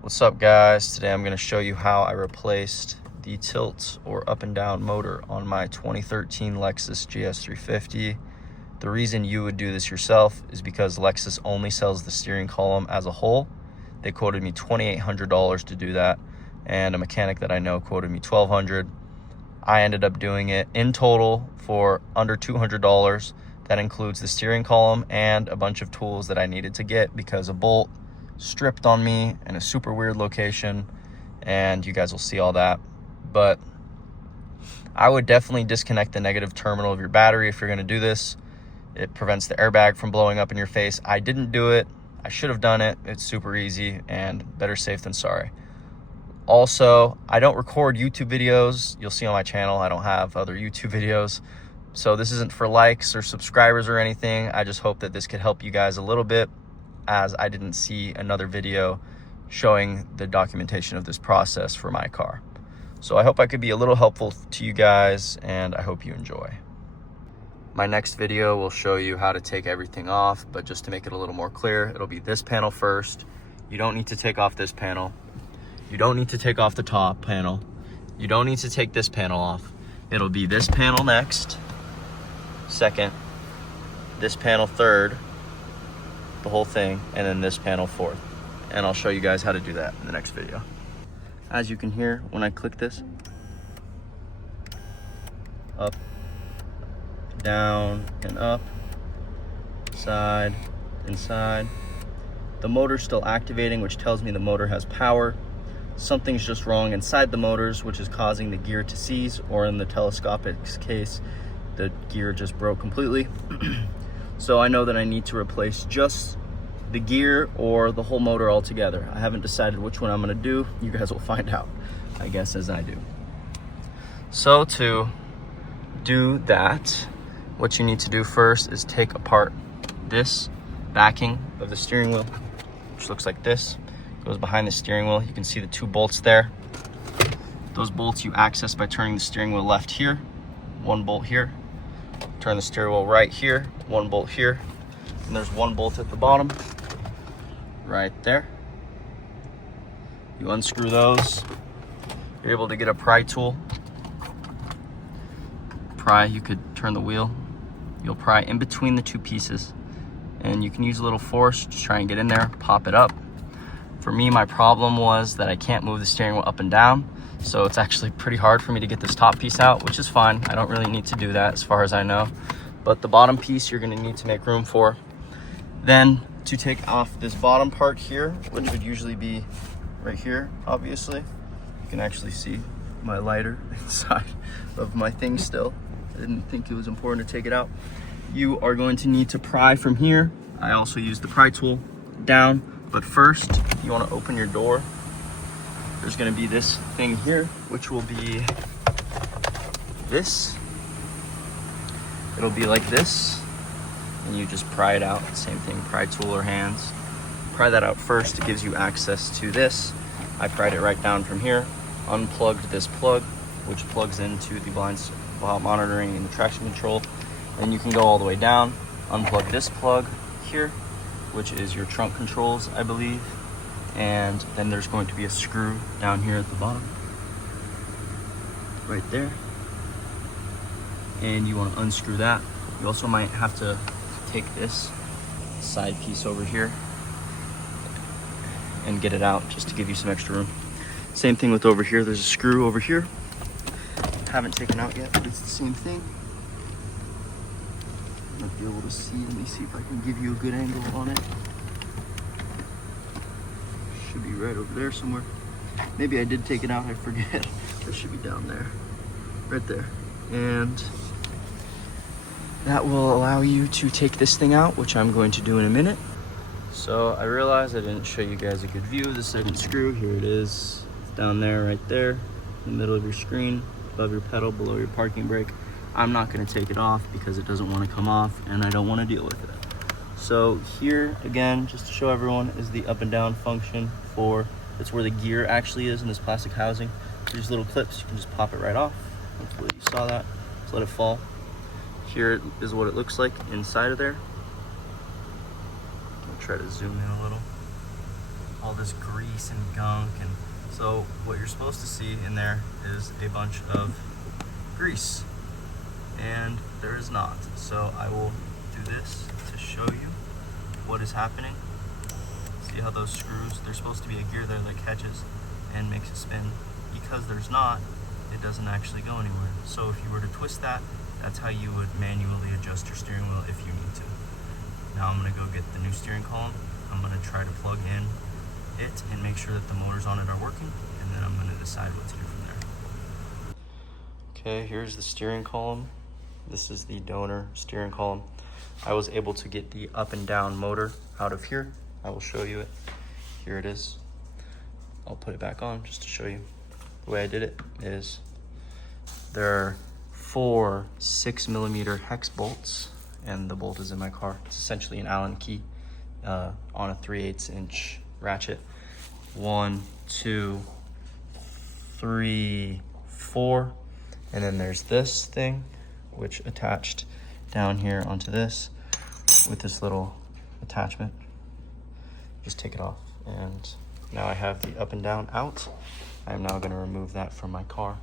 What's up, guys? Today I'm going to show you how I replaced the tilt or up and down motor on my 2013 Lexus GS350. The reason you would do this yourself is because Lexus only sells the steering column as a whole. They quoted me $2,800 to do that, and a mechanic that I know quoted me $1,200. I ended up doing it in total for under $200. That includes the steering column and a bunch of tools that I needed to get because a bolt stripped on me in a super weird location, and you guys will see all that. But I would definitely disconnect the negative terminal of your battery if you're going to do this. It prevents the airbag from blowing up in your face. I didn't do it. I should have done it. It's super easy and better safe than sorry. Also, I don't record YouTube videos. You'll see on my channel I don't have other YouTube videos, so this isn't for likes or subscribers or anything. I just hope that this could help you guys a little bit, as I didn't see another video showing the documentation of this process for my car. So I hope I could be a little helpful to you guys, and I hope you enjoy. My next video will show you how to take everything off, but just to make it a little more clear, it'll be this panel first. You don't need to take off this panel. You don't need to take off the top panel. You don't need to take this panel off. It'll be this panel next, second, this panel third, the whole thing, and then this panel fourth. And I'll show you guys how to do that in the next video. As you can hear, when I click this, up, down, and up, side and side. The motor's still activating, which tells me the motor has power. Something's just wrong inside the motors, which is causing the gear to seize, or in the telescopic case, the gear just broke completely. So I know that I need to replace just the gear or the whole motor altogether. I haven't decided which one I'm gonna do. You guys will find out, I guess, as I do. So to do that, what you need to do first is take apart this backing of the steering wheel, which looks like this. Goes behind the steering wheel. You can see the two bolts there. Those bolts you access by turning the steering wheel left here, one bolt here. Turn the steering wheel right here, one bolt here, and there's one bolt at the bottom right there. You unscrew those. You're able to get a pry tool. Pry, you could turn the wheel. You'll pry in between the two pieces, and you can use a little force to try and get in there, pop it up. For me, my problem was that I can't move the steering wheel up and down, so it's actually pretty hard for me to get this top piece out, which is fine. I don't really need to do that as far as I know. But the bottom piece you're gonna need to make room for. Then to take off this bottom part here, which would usually be right here, obviously. You can actually see my lighter inside of my thing still. I didn't think it was important to take it out. You are going to need to pry from here. I also use the pry tool down, but first you wanna open your door. There's gonna be this thing here, which will be this. It'll be like this, and you just pry it out. Same thing, pry tool or hands. Pry that out first, it gives you access to this. I pried it right down from here, unplugged this plug, which plugs into the blind spot monitoring and the traction control. And you can go all the way down, unplug this plug here, which is your trunk controls, I believe. And then there's going to be a screw down here at the bottom, right there. And you want to unscrew that. You also might have to take this side piece over here and get it out just to give you some extra room. Same thing with over here. There's a screw over here. Haven't taken out yet, but it's the same thing. You might be able to see. Let me see if I can give you a good angle on it. Should be right over there somewhere. Maybe I did take it out, I forget. It should be down there, right there. And that will allow you to take this thing out, which I'm going to do in a minute. So I realized I didn't show you guys a good view of the second screw. Here it is. It's down there, right there, in the middle of your screen, above your pedal, below your parking brake. I'm not gonna take it off because it doesn't wanna come off and I don't wanna deal with it. So here, again, just to show everyone, is the up and down function for, it's where the gear actually is in this plastic housing. There's little clips, you can just pop it right off. Hopefully you saw that. Just let it fall. Here is what it looks like inside of there. I'll try to zoom in a little. all this grease and gunk. And so what you're supposed to see in there is a bunch of grease, and there is not. So I will do this to show you what is happening. See how those screws, there's supposed to be a gear there that catches and makes it spin. Because there's not, it doesn't actually go anywhere. So if you were to twist that, that's how you would manually adjust your steering wheel if you need to. Now I'm gonna go get the new steering column. I'm gonna try to plug in it and make sure that the motors on it are working, and then I'm gonna decide what to do from there. Okay, here's the steering column. This is the donor steering column. I was able to get the up and down motor out of here. I will show you it. Here it is. I'll put it back on just to show you. The way I did it is there are 4 6mm hex bolts, and the bolt is in my car. It's essentially an Allen key on a 3/8 inch ratchet. 1, 2, 3, 4, and then there's this thing which attached down here onto this with this little attachment. Just take it off, and now I have the up and down out. I am now going to remove that from my car.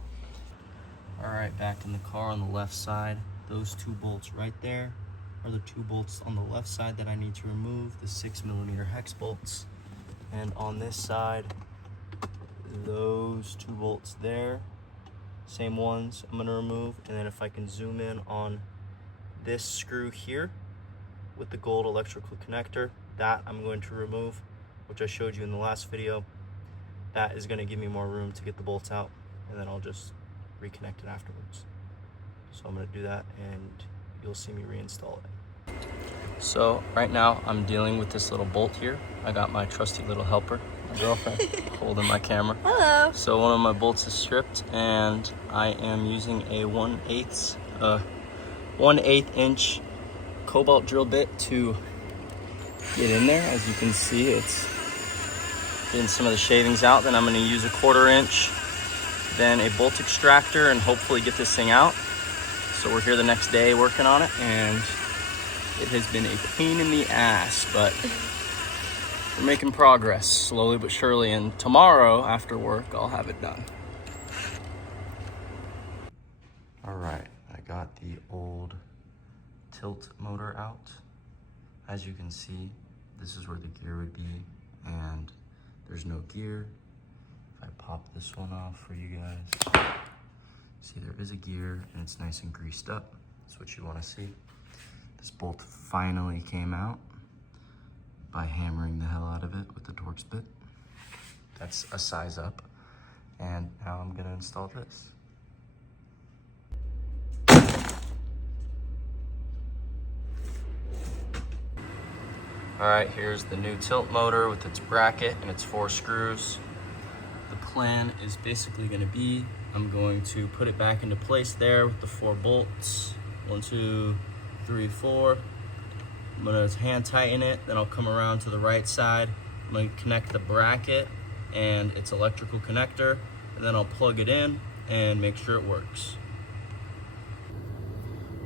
All right, back in the car on the left side, those 2 bolts right there are the 2 bolts on the left side that I need to remove, the 6mm hex bolts. And on this side, those 2 bolts there, same ones I'm going to remove. And then if I can zoom in on this screw here with the gold electrical connector, that I'm going to remove, which I showed you in the last video. That is going to give me more room to get the bolts out, and then I'll just reconnect it afterwards. So I'm going to do that, and you'll see me reinstall it. So right now I'm dealing with this little bolt here. I got my trusty little helper, my girlfriend, holding my camera. Hello. So one of my bolts is stripped, and I am using a 1/8 inch cobalt drill bit to get in there. As you can see, it's getting some of the shavings out. Then I'm going to use a 1/4 inch, then a bolt extractor, and hopefully get this thing out. So we're here the next day working on it, and it has been a pain in the ass, but we're making progress slowly but surely, and tomorrow after work I'll have it done. All right, I got the old tilt motor out. As you can see, this is where the gear would be, and there's no gear. If I pop this one off for you guys, see there is a gear, and it's nice and greased up. That's what you want to see. This bolt finally came out by hammering the hell out of it with the Torx bit. That's a size up. And now I'm gonna install this. All right, here's the new tilt motor with its bracket and its 4 screws. The plan is basically gonna be, I'm going to put it back into place there with the 4 bolts. 1, 2, 3, 4. I'm gonna hand tighten it, then I'll come around to the right side. I'm gonna connect the bracket and its electrical connector, and then I'll plug it in and make sure it works.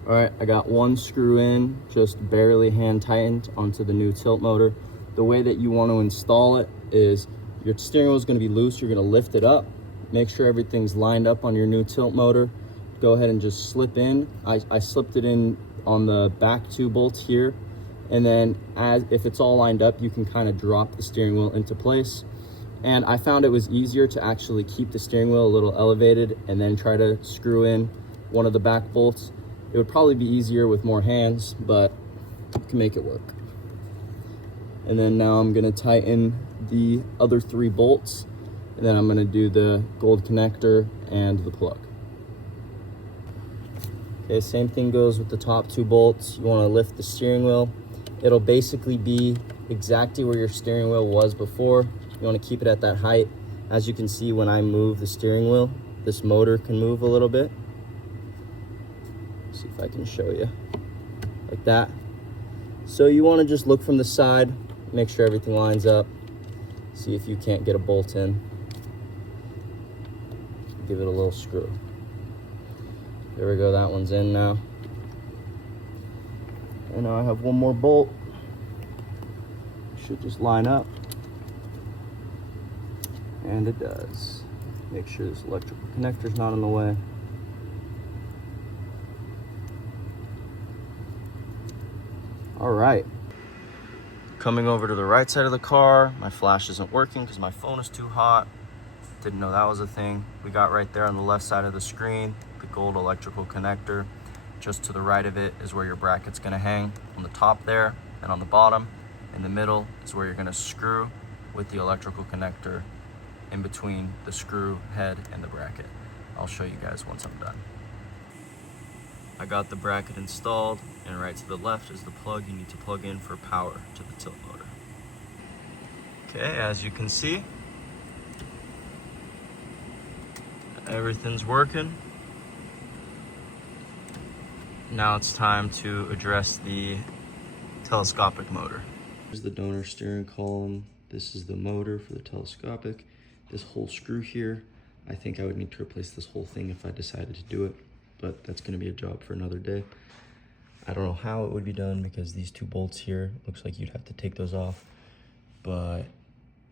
All right, I got 1 screw in, just barely hand tightened onto the new tilt motor. The way that you want to install it is your steering wheel is going to be loose. You're going to lift it up, make sure everything's lined up on your new tilt motor. Go ahead and just slip in. I slipped it in on the back 2 bolts here, and then if it's all lined up, you can kind of drop the steering wheel into place. And I found it was easier to actually keep the steering wheel a little elevated and then try to screw in one of the back bolts. It would probably be easier with more hands, but you can make it work. And then now I'm gonna tighten the other 3 bolts, and then I'm gonna do the gold connector and the plug. Okay, same thing goes with the top 2 bolts. You wanna lift the steering wheel. It'll basically be exactly where your steering wheel was before. You wanna keep it at that height. As you can see, when I move the steering wheel, this motor can move a little bit. See if I can show you, like that. So you want to just look from the side, make sure everything lines up, see if you can't get a bolt in. Give it a little screw. There we go, that one's in now. And now I have 1 more bolt. Should just line up. And it does. Make sure this electrical connector's not in the way. All right. Coming over to the right side of the car, my flash isn't working because my phone is too hot. Didn't know that was a thing. We got right there on the left side of the screen, the gold electrical connector. Just to the right of it is where your bracket's gonna hang, on the top there, and on the bottom. In the middle is where you're gonna screw with the electrical connector in between the screw head and the bracket. I'll show you guys once I'm done. I got the bracket installed, and right to the left is the plug you need to plug in for power to the tilt motor. Okay, as you can see, everything's working. Now it's time to address the telescopic motor. Here's the donor steering column. This is the motor for the telescopic. This whole screw here, I think I would need to replace this whole thing if I decided to do it, but that's gonna be a job for another day. I don't know how it would be done because these two bolts here, looks like you'd have to take those off, but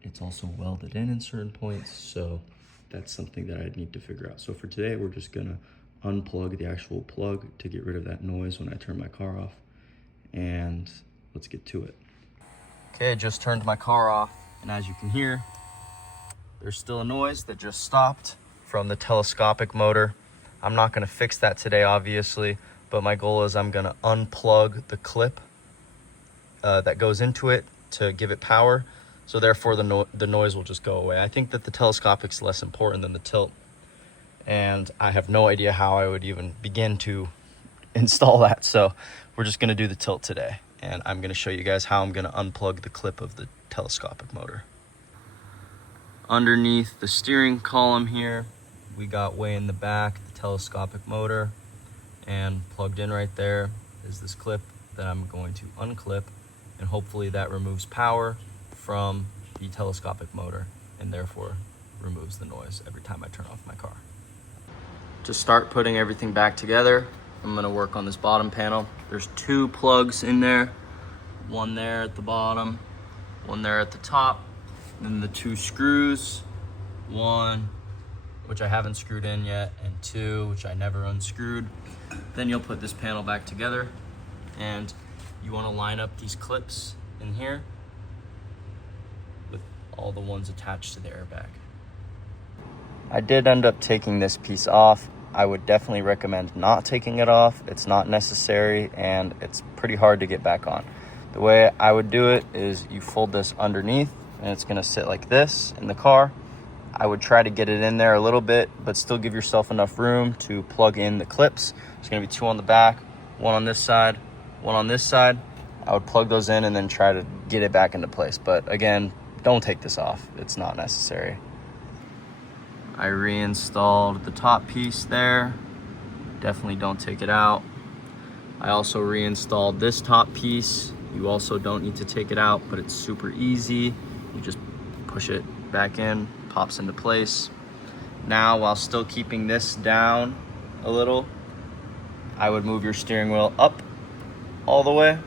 it's also welded in certain points, so that's something that I'd need to figure out. So for today, we're just gonna unplug the actual plug to get rid of that noise when I turn my car off, and let's get to it. Okay, I just turned my car off, and as you can hear, there's still a noise that just stopped from the telescopic motor. I'm not gonna fix that today, obviously, but my goal is I'm gonna unplug the clip that goes into it to give it power. So therefore the noise will just go away. I think that the telescopic's less important than the tilt. And I have no idea how I would even begin to install that. So we're just gonna do the tilt today. And I'm gonna show you guys how I'm gonna unplug the clip of the telescopic motor. Underneath the steering column here, we got way in the back, the telescopic motor, and plugged in right there is this clip that I'm going to unclip, and hopefully that removes power from the telescopic motor and therefore removes the noise every time I turn off my car. To start putting everything back together, I'm gonna work on this bottom panel. There's two plugs in there, one there at the bottom, one there at the top, then the two screws, one which I haven't screwed in yet, and two which I never unscrewed. Then you'll put this panel back together, and you wanna line up these clips in here with all the ones attached to the airbag. I did end up taking this piece off. I would definitely recommend not taking it off. It's not necessary, and it's pretty hard to get back on. The way I would do it is you fold this underneath, and it's gonna sit like this in the car. I would try to get it in there a little bit, but still give yourself enough room to plug in the clips. There's gonna be two on the back, one on this side, one on this side. I would plug those in and then try to get it back into place. But again, don't take this off. It's not necessary. I reinstalled the top piece there. Definitely don't take it out. I also reinstalled this top piece. You also don't need to take it out, but it's super easy. You just push it back in, pops into place. Now, while still keeping this down a little, I would move your steering wheel up all the way,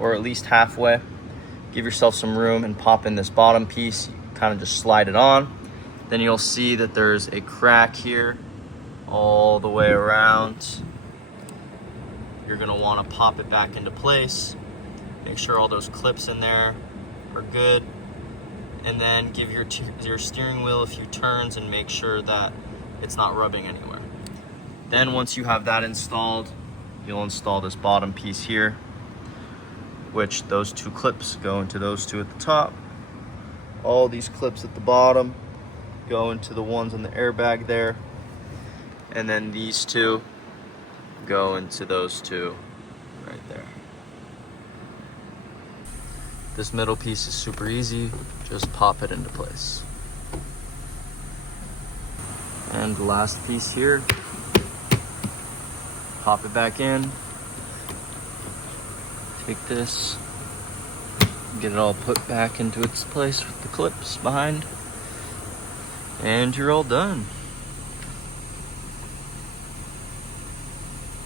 or at least halfway. Give yourself some room and pop in this bottom piece. You kind of just slide it on. Then you'll see that there's a crack here all the way around. You're gonna wanna pop it back into place. Make sure all those clips in there are good. And then give your steering wheel a few turns and make sure that it's not rubbing anywhere. Then once you have that installed, you'll install this bottom piece here, which those two clips go into those two at the top. All these clips at the bottom go into the ones on the airbag there. And then these two go into those two right there. This middle piece is super easy. Just pop it into place. And the last piece here, pop it back in. Take this, get it all put back into its place with the clips behind, and you're all done.